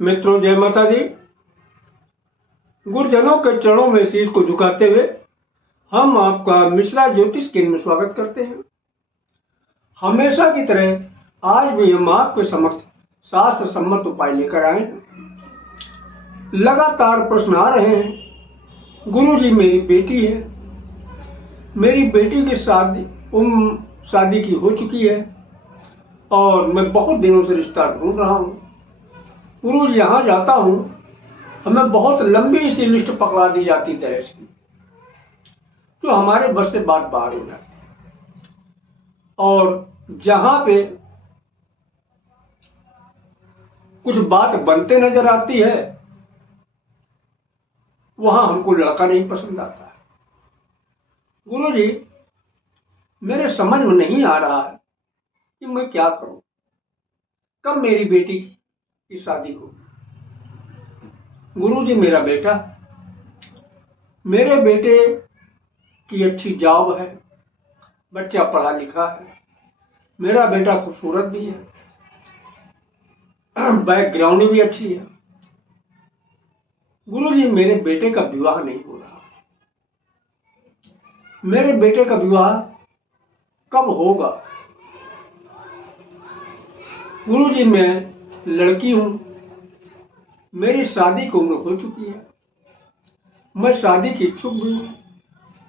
मित्रों, जय माता दी। गुरुजनों के चरणों में शीश को झुकाते हुए हम आपका मिश्रा ज्योतिष केंद्र में स्वागत करते हैं। हमेशा की तरह आज भी हम आपके समक्ष शास्त्र सम्मत उपाय लेकर आए हैं। लगातार प्रश्न आ रहे हैं, गुरुजी मेरी बेटी है, मेरी बेटी की शादी की हो चुकी है और मैं बहुत दिनों से रिश्ता ढूंढ रहा हूँ। गुरुजी यहाँ जाता हूँ, हमें बहुत लंबी सी लिस्ट पकड़ा दी जाती तरह से, तो हमारे बस से बात बाहर हो जाती है। और जहां पे कुछ बात बनते नजर आती है, वहां हमको लड़का नहीं पसंद आता है। गुरुजी, मेरे समझ में नहीं आ रहा है कि मैं क्या करूं, कब मेरी बेटी की शादी हो। गुरुजी, मेरे बेटे की अच्छी जॉब है, बच्चा पढ़ा लिखा है, मेरा बेटा खूबसूरत भी है, बैकग्राउंड भी अच्छी है। गुरुजी, मेरे बेटे का विवाह नहीं हो रहा। मेरे बेटे का विवाह कब होगा? गुरुजी, मैं लड़की हूं, मेरी शादी की उम्र हो चुकी है, मैं शादी की इच्छुक भी हूं,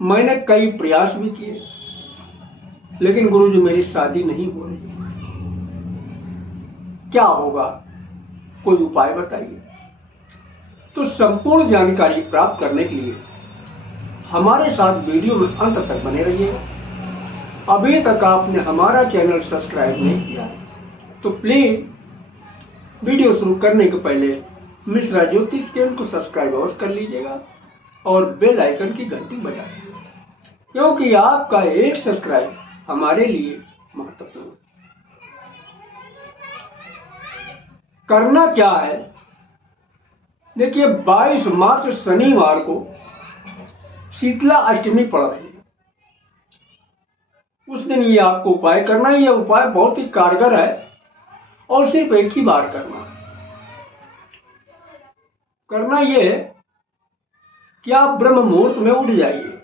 मैंने कई प्रयास भी किए, लेकिन गुरुजी मेरी शादी नहीं हो रही। क्या होगा? कोई उपाय बताइए। तो संपूर्ण जानकारी प्राप्त करने के लिए हमारे साथ वीडियो में अंत तक बने रहिएगा। अभी तक आपने हमारा चैनल सब्सक्राइब नहीं किया है तो प्लीज वीडियो शुरू करने के पहले मिश्रा ज्योतिष केंद्र को सब्सक्राइब अवश्य कर लीजिएगा और बेल आइकन की घंटी बजा दीजिएगा, क्योंकि आपका एक सब्सक्राइब हमारे लिए महत्वपूर्ण है। करना क्या है? देखिए, 22 मार्च शनिवार को शीतला अष्टमी पड़ रही है। उस दिन ये आपको उपाय करना है। यह उपाय बहुत ही कारगर है और सिर्फ एक ही बार करना है। करना यह है कि आप ब्रह्म मुहूर्त में उठ जाइए।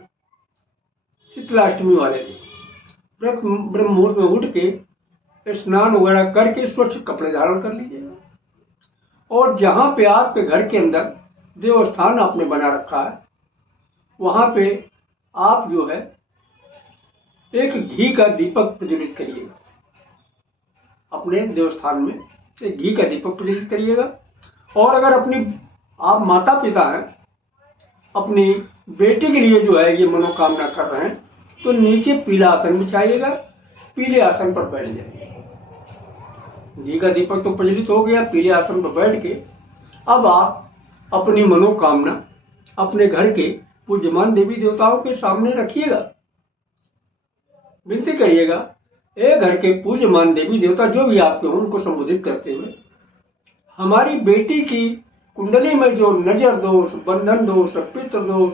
शीतला अष्टमी वाले दिन ब्रह्म मुहूर्त में उठ के स्नान वगैरह करके स्वच्छ कपड़े धारण कर लीजिएगा और जहां पे आपके घर के अंदर देवस्थान आपने बना रखा है, वहां पे आप जो है एक घी का दीपक प्रज्वलित करिएगा। अपने देवस्थान में एक घी का दीपक प्रज्वलित करिएगा। और अगर आप माता पिता हैं, अपनी बेटी के लिए जो है ये मनोकामना कर रहे हैं, तो नीचे पीला आसन बिछाइएगा, पीले आसन पर बैठ जाइए। घी का दीपक तो प्रज्वलित हो गया, पीले आसन पर बैठ के अब आप अपनी मनोकामना अपने घर के पूज्यमान देवी देवताओं के सामने रखिएगा। विनती करिएगा, एक घर के पूज्यमान देवी देवता जो भी आपके हों, उनको संबोधित करते हुए, हमारी बेटी की कुंडली में जो नजर दोष, बंधन दोष, पितृ दोष,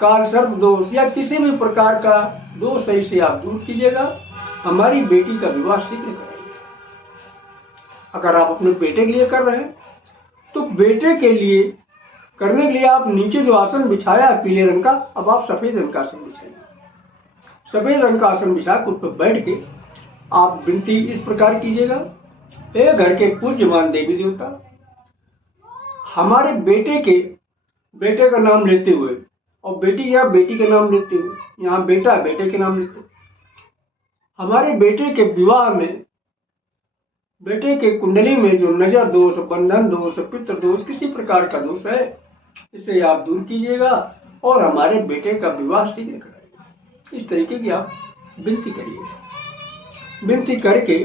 काल सर्प दोष या किसी भी प्रकार का दोष है, इसे आप दूर कीजिएगा। हमारी बेटी का विवाह शीघ्र कराइए। अगर आप अपने बेटे के लिए कर रहे हैं तो बेटे के लिए करने के लिए आप नीचे जो आसन बिछाया है पीले रंग का, अब आप सफेद रंग का आसन बिछाइए। सफेद रंग का आसन बिछाकर उस पर बैठ के आप विनती इस प्रकार कीजिएगा, हे घर के पूज्यमान देवी देवता, हमारे बेटे का नाम लेते हुए और बेटी या बेटी का नाम लेते हुए, यहाँ बेटा बेटे के नाम लेते हुए, हमारे बेटे के विवाह में बेटे के कुंडली में जो नजर दोष, बंधन दोष, पितृ दोष, किसी प्रकार का दोष है, इसे आप दूर कीजिएगा और हमारे बेटे का विवाह शीघ्र कराइएगा। इस तरीके की आप विनती करिए। विनती करके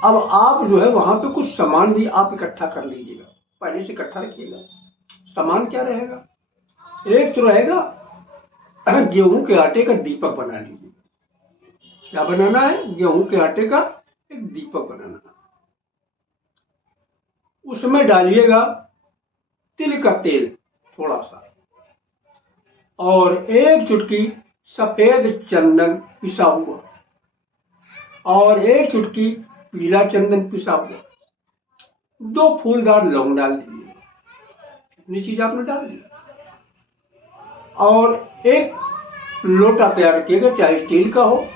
अब आप जो है वहां पे कुछ सामान भी आप इकट्ठा कर लीजिएगा, पहले से इकट्ठा रखिएगा। सामान क्या रहेगा? एक तो रहेगा गेहूं के आटे का दीपक बना लीजिए। क्या बनाना है? गेहूं के आटे का एक दीपक बनाना। उसमें डालिएगा तिल का तेल थोड़ा सा और एक चुटकी सफेद चंदन पिसा हुआ और एक चुटकी पीला चंदन पिसा हुआ 2 फूलदार लौंग डाल दीजिए, इतनी चीज आपने डाल दी। और एक लोटा तैयार रखिएगा, चाहे स्टील का हो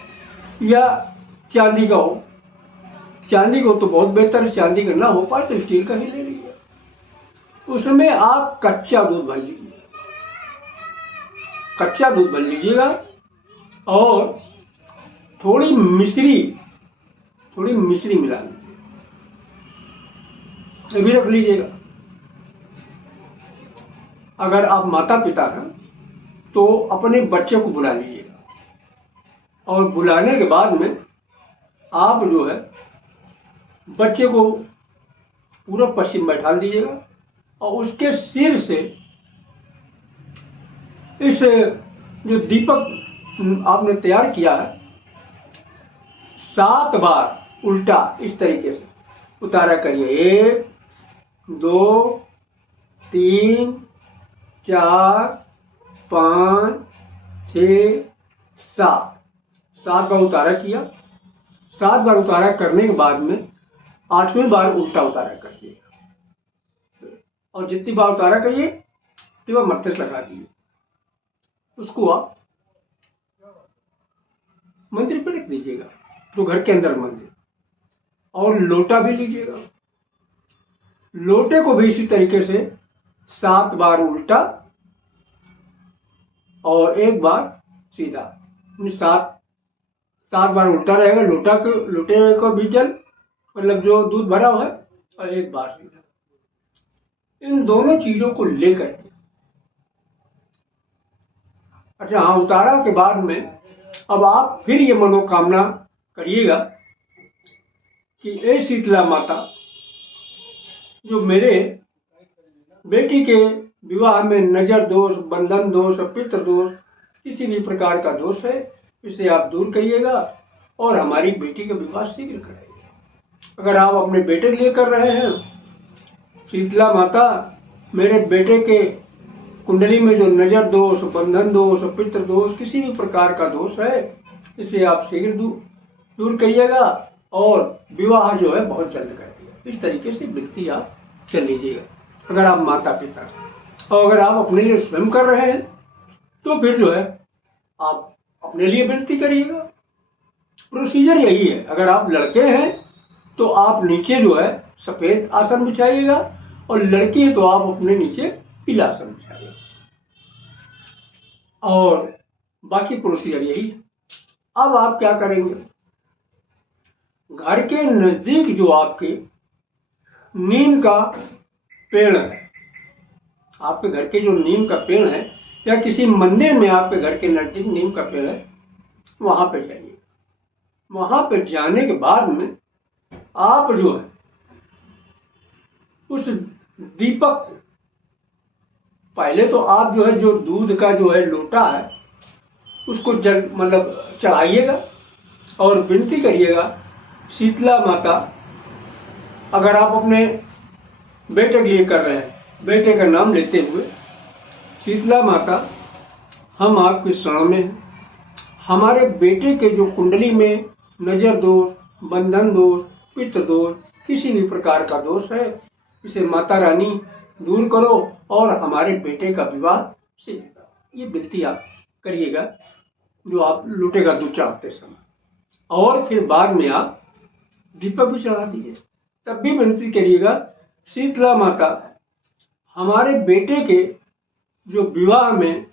या चांदी का हो। चांदी को तो बहुत बेहतर है, चांदी का ना हो पाए तो स्टील का ही ले लीजिए। उसमें आप कच्चा दूध भर लीजिए, कच्चा दूध भर लीजिएगा और थोड़ी मिश्री मिला लीजिए, ये भी रख लीजिएगा। अगर आप माता पिता हैं तो अपने बच्चे को बुला लीजिएगा और बुलाने के बाद में आप जो है बच्चे को पूरब पश्चिम बैठा दीजिएगा और उसके सिर से इस जो दीपक आपने तैयार किया है 7 बार उल्टा इस तरीके से उतारा करिए। 1 2 3 4 5 6 7 7 बार उतारा किया। 7 बार उतारा करने के बाद में 8वीं बार उल्टा उतारा करिए और जितनी बार उतारा करिए उतनी बार मत्थे से लगा दीजिए। उसको आप मंदिर पर रख दीजिएगा, जो घर के अंदर मंदिर। और लोटा भी लीजिएगा, लोटे को भी इसी तरीके से 7 बार उल्टा और 1 बार सीधा। 7 बार उल्टा रहेगा लोटे को भी जल, मतलब जो दूध भरा हुआ है, और 1 बार सीधा। इन दोनों चीजों को लेकर अच्छा हाँ, उतारा के बाद में अब आप फिर ये मनोकामना करिएगा कि ए शीतला माता, जो मेरे बेटी के विवाह में नजर दोष, बंधन दोष, पितृ दोष, किसी भी प्रकार का दोष है, इसे आप दूर करिएगा और हमारी बेटी का विवाह शीघ्र कराइएगा। अगर आप अपने बेटे के लिए कर रहे हैं, शीतला माता मेरे बेटे के कुंडली में जो नजर दोष, बंधन दोष, पितृ दोष, किसी भी प्रकार का दोष है, इसे आप शीघ्र दूर करिएगा और विवाह जो है बहुत जल्द करिएगा। इस तरीके से विनती आप कर लीजिएगा अगर आप माता पिता। और अगर आप अपने लिए स्वयं कर रहे हैं तो फिर जो है आप अपने लिए विनती करिएगा। प्रोसीजर यही है। अगर आप लड़के हैं तो आप नीचे जो है सफेद आसन बिछाइएगा और लड़की है तो आप अपने नीचे पीला आसन बिछाइएगा। और बाकी प्रोसीजर यही है। अब आप क्या करेंगे, घर के नजदीक जो आपके नीम का पेड़ है, आपके घर के जो नीम का पेड़ है या किसी मंदिर में आपके घर के नजदीक नीम का पेड़ है, वहां पे जाइए। वहां पे जाने के बाद में आप जो है उस दीपक को पहले तो आप जो है जो दूध का जो है लोटा है उसको जल मतलब चढ़ाइएगा और विनती करिएगा, शीतला माता, अगर आप अपने बेटे के लिए कर रहे हैं, बेटे का नाम लेते हुए, शीतला माता हम आपके शरण में हैं। हमारे बेटे के जो कुंडली में नजर दोष, बंधन दोष, पितृ दोष, किसी भी प्रकार का दोष है, इसे माता रानी दूर करो और हमारे बेटे का विवाह शीघ्र करो। ये विनती आप करिएगा जो आप लोटे का दूध चढ़ाते समय। और फिर बाद में आप दीपक भी चढ़ा दीजिए। तब भी विनती करिएगा, शीतला माता, हमारे बेटे के जो विवाह में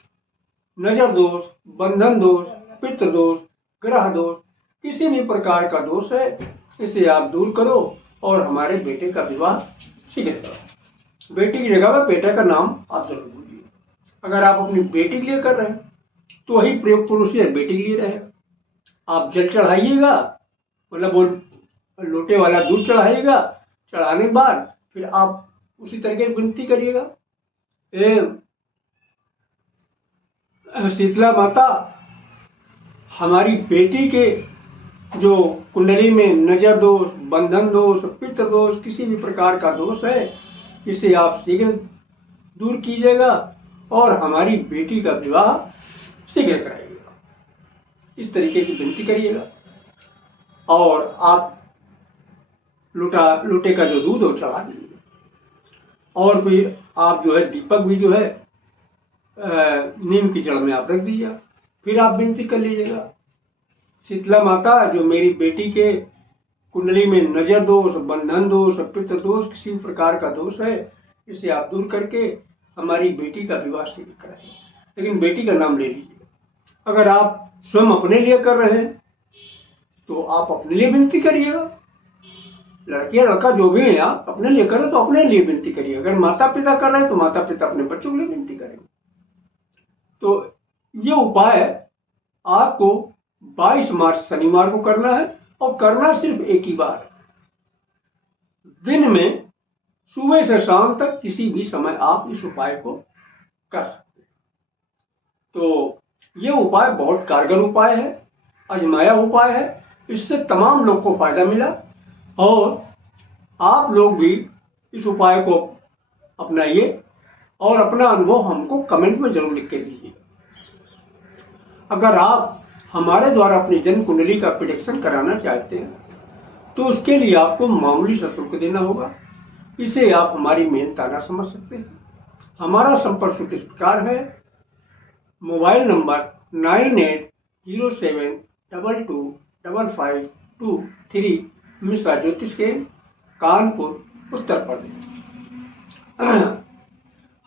नजर दोष, बंधन दोष, पितृ दोष, ग्रह दोष, किसी भी प्रकार का दोष है, इसे आप दूर करो और हमारे बेटे का विवाह शीघ्र करो। बेटी की जगह पर बेटे का नाम आप जरूर बोलिए। अगर आप अपनी बेटी के लिए कर रहे हैं तो वही प्रयोग प्रोसीजर बेटी के लिए रहेगा। आप जल चढ़ाइएगा, मतलब वो लोटे वाला दूध चढ़ाइएगा। चढ़ाने के बाद फिर आप उसी तरीके से विनती करिएगा, शीतला माता, हमारी बेटी के जो कुंडली में नजर दोष, बंधन दोष, पितृ दोष, किसी भी प्रकार का दोष है, इसे आप शीघ्र दूर कीजिएगा और हमारी बेटी का विवाह शीघ्र कराइएगा। इस तरीके की विनती करिएगा और आप लोटे का जो दूध है वो चढ़ा दीजिए। और फिर आप जो है दीपक भी जो है नीम की जड़ में आप रख दीजिए। फिर आप विनती कर लीजिएगा, शीतला माता, जो मेरी बेटी के कुंडली में नजर दोष, बंधन दोष, पितृ दोष, किसी प्रकार का दोष है, इसे आप दूर करके हमारी बेटी का विवाह शीघ्र कराइए। लेकिन बेटी का नाम ले लीजिए। अगर आप स्वयं अपने लिए कर रहे हैं तो आप अपने लिए विनती करिएगा। लड़की या लड़का जो भी है, आप अपने लिए करें तो अपने लिए विनती करिए। अगर माता पिता कर रहे हैं तो माता पिता अपने बच्चों के लिए विनती करेंगे। तो ये उपाय आपको 22 मार्च शनिवार को करना है, और करना सिर्फ एक ही बार, दिन में सुबह से शाम तक किसी भी समय आप इस उपाय को कर सकते हैं। तो ये उपाय बहुत कारगर उपाय है, आजमाया उपाय है। इससे तमाम लोग को फायदा मिला, और आप लोग भी इस उपाय को अपनाइए और अपना अनुभव हमको कमेंट में जरूर लिख के दीजिए। अगर आप हमारे द्वारा अपनी जन्म कुंडली का प्रेडिक्शन कराना चाहते हैं तो उसके लिए आपको मामूली सा शुल्क देना होगा। इसे आप हमारी मेहनत ना समझ सकते हैं। हमारा संपर्क सूत्र इस प्रकार है: मोबाइल नंबर 9807225523, मिश्रा ज्योतिष केंद्र, कानपुर, उत्तर प्रदेश।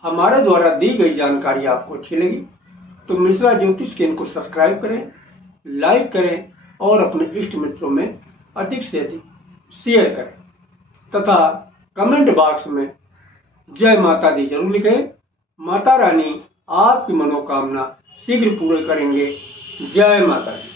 हमारे द्वारा दी गई जानकारी आपको अच्छी लगी तो मिश्रा ज्योतिष केंद्र को सब्सक्राइब करें, लाइक करें और अपने इष्ट मित्रों में अधिक से अधिक शेयर करें, तथा कमेंट बॉक्स में जय माता दी जरूर लिखें। माता रानी आपकी मनोकामना शीघ्र पूरे करेंगे। जय माता दी।